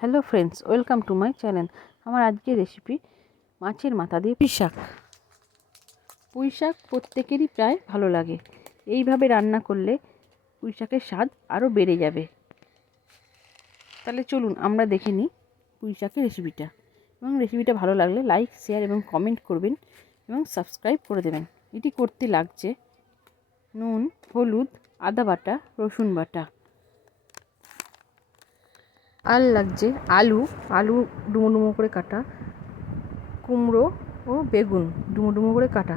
Hello friends, welcome to my channel. আমার আজকের recipe মাছের মাথা দিয়ে পুঁই শাক। পুঁই শাক প্রত্যেকেরই প্রায় ভালো লাগে। এইভাবে রান্না করলে পুঁই শাকের স্বাদ আরও বেড়ে যাবে। তাহলে চলুন আমরা দেখে নিই পুঁই শাকের রেসিপিটা। এবং রেসিপিটা ভালো লাগলে লাইক, শেয়ার এবং কমেন্ট করবেন এবং সাবস্ক্রাইব করে দেবেন। এটি করতে লাগছে নুন, হলুদ, আদা বাটা, রসুন বাটা, আর লাগছে আলু ডুমো ডুমো করে কাটা, কুমড়ো ও বেগুন ডুমো ডুমো করে কাটা,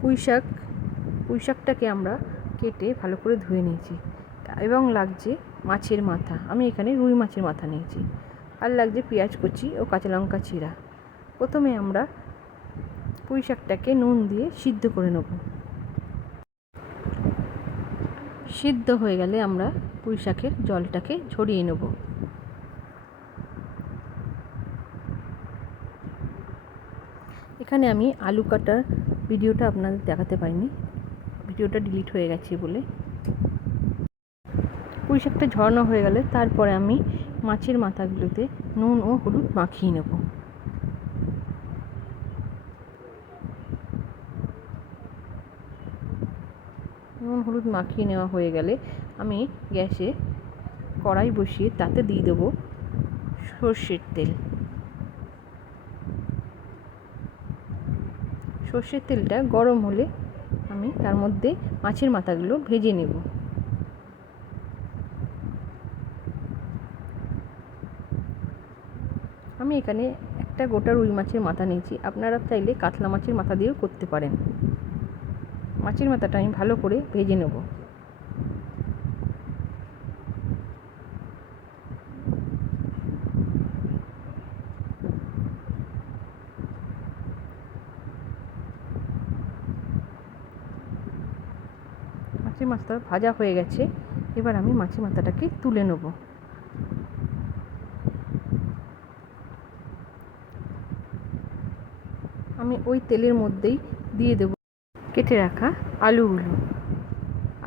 পুঁই শাকটাকে আমরা কেটে ভালো করে ধুয়ে নিয়েছি, এবং লাগছে মাছের মাথা। আমি এখানে রুই মাছের মাথা নিয়েছি। আর লাগছে পেঁয়াজ কুচি ও কাঁচা লঙ্কা চিরা। প্রথমে আমরা পুঁই শাকটাকে নুন দিয়ে সিদ্ধ করে নেব। সিদ্ধ হয়ে গেলে আমরা পুঁই শাকের জলটাকে ঝরিয়ে নেব। এখানে আমি আলু কাটার ভিডিওটা আপনাদের দেখাতে পারিনি, ভিডিওটা ডিলিট হয়ে গেছে বলে। পুঁই শাকটা ঝরানো হয়ে গেলে তারপরে আমি মাছের মাথাগুলোতে নুন ও হলুদ মাখিয়ে নেব। নুন হলুদ মাখিয়ে নেওয়া হয়ে গেলে আমি গ্যাসে কড়াই বসিয়ে তাতে দিয়ে দেবো সর্ষের তেল। সর্ষের তেলটা গরম হলে আমি তার মধ্যে মাছের মাথাগুলো ভেজে নেব। আমি এখানে একটা গোটা রুই মাছের মাথা নিয়েছি। আপনারা চাইলে কাতলা মাছের মাথা দিয়েও করতে পারেন। মাছের মাথাটা আমি ভালো করে ভেজে নেব। মাছের মাথাটা ভাজা হয়ে গেছে। এবার আমি মাছের মাথাটাকে তুলে নেব। আমি ওই তেলের মধ্যেই দিয়ে দেব কেটে রাখা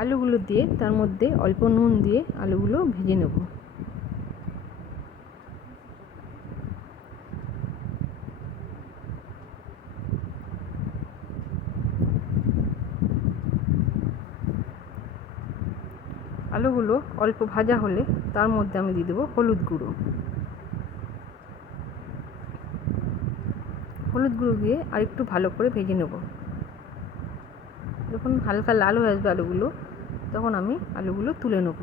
আলুগুলো দিয়ে তার মধ্যে অল্প নুন দিয়ে আলুগুলো ভেজে নেব। আলুগুলো অল্প ভাজা হলে তার মধ্যে আমি দিয়ে দেবো হলুদ গুঁড়ো দিয়ে আরেকটু ভালো করে ভেজে নেব। যখন হালকা লাল হয়ে আসবে আলুগুলো, তখন আমি আলুগুলো তুলে নেব।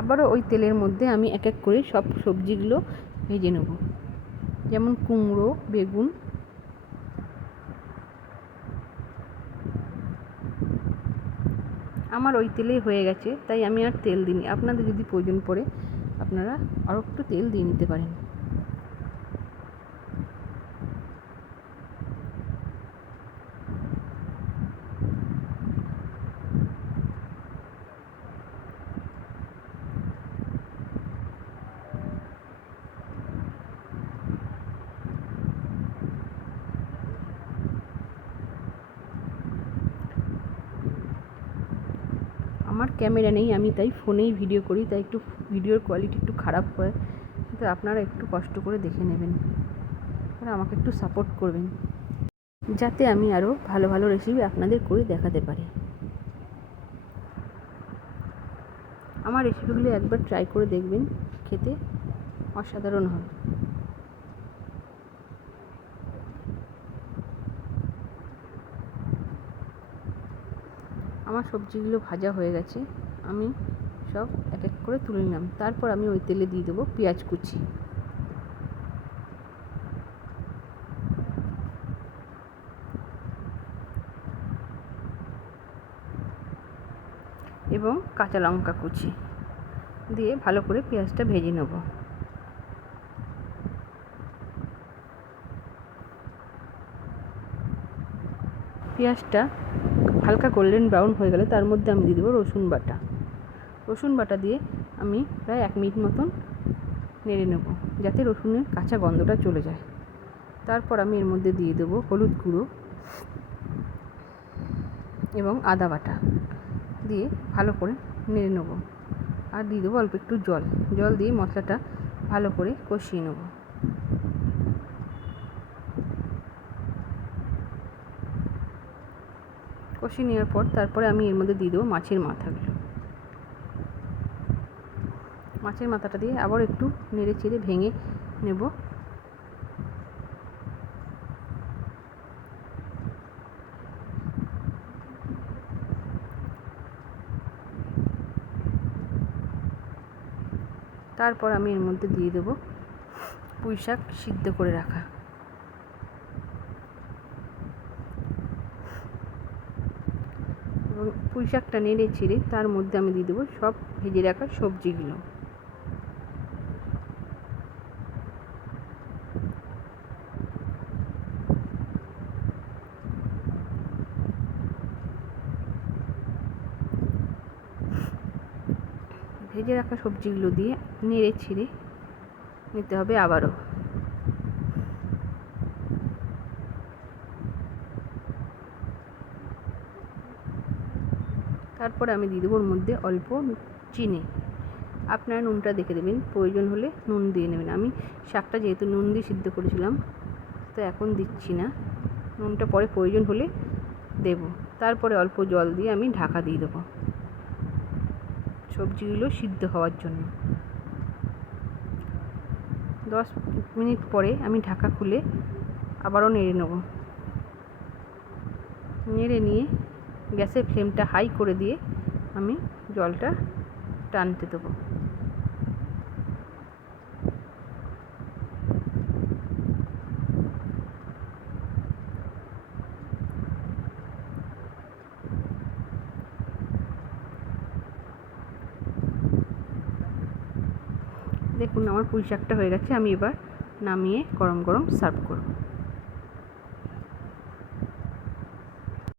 আবারও ওই তেলের মধ্যে আমি এক এক করে সব সবজিগুলো ভেজে নেব, যেমন কুমড়ো, বেগুন। আমার ওই তেলেই হয়ে গেছে, তাই আমি আর তেল দিইনি। আপনাদের যদি প্রয়োজন পড়ে আপনারা আরও একটু তেল দিয়ে নিতে পারেন। আমার ক্যামেরা নেই, আমি তাই ফোনেই ভিডিও করি, তাই একটু ভিডিওর কোয়ালিটি একটু খারাপ হয়। তো আপনারা একটু কষ্ট করে দেখে নেবেন আর আমাকে একটু সাপোর্ট করবেন, যাতে আমি আরও ভালো ভালো রেসিপি আপনাদের করে দেখাতে পারি। আমার রেসিপিগুলো একবার ট্রাই করে দেখবেন, খেতে অসাধারণ হয়। আমার সবজিগুলো ভাজা হয়ে গেছে, আমি সব এক এক করে তুলে নিলাম। তারপর আমি ওই তেলে দিয়ে দেবো পেঁয়াজ কুচি, এবং কাঁচা লঙ্কা কুচি দিয়ে ভালো করে পেঁয়াজটা ভেজে নেব। পেঁয়াজটা হালকা গোল্ডেন ব্রাউন হয়ে গেলে তার মধ্যে আমি দিয়ে দেবো রসুন বাটা দিয়ে আমি প্রায় 1 মিনিট মতন নেড়ে নেব যাতে রসুনের কাঁচা গন্ধটা চলে যায়। তারপর আমি এর মধ্যে দিয়ে দেবো হলুদ গুঁড়ো এবং আদা বাটা দিয়ে ভালো করে নেড়ে নেব। আর দিয়ে দেবো অল্প একটু জল দিয়ে মশলাটা ভালো করে কষিয়ে নেব। কষিয়ে নেওয়ার পর তারপরে আমি এর মধ্যে দিয়ে দেবো মাছের মাথাগুলো। মাছের মাথাটা দিয়ে আবার একটু নেড়ে চেড়ে ভেঙে নেব। তারপর আমি এর মধ্যে দিয়ে দেবো পুঁই শাক সিদ্ধ করে রাখা। এবং পুঁই শাকটা নেড়ে ছেড়ে তার মধ্যে আমি দিয়ে দেবো সব ভেজে রাখা সবজিগুলো। ভেজে রাখা সবজিগুলো দিয়ে নেড়ে ছেড়ে নিতে হবে আবারও। তারপরে আমি দিয়ে দেবো ওর মধ্যে অল্প চিনি। আপনারা নুনটা দেখে দেবেন, প্রয়োজন হলে নুন দিয়ে নেবেন। আমি শাকটা যেহেতু নুন দিয়ে সিদ্ধ করেছিলাম তো এখন দিচ্ছি না, নুনটা পরে প্রয়োজন হলে দেব। তারপরে অল্প জল দিয়ে আমি ঢাকা দিয়ে দেবো সবজিগুলো সিদ্ধ হওয়ার জন্য। 10 মিনিট পরে আমি ঢাকা খুলে আবারও নেড়ে নেব। নেড়ে নিয়ে গ্যাসের ফ্লেমটা হাই করে দিয়ে আমি জলটা টানতে দেবো। দেখুন আমার পুঁই শাকটা হয়ে গেছে, আমি এবার নামিয়ে গরম গরম সার্ভ করব।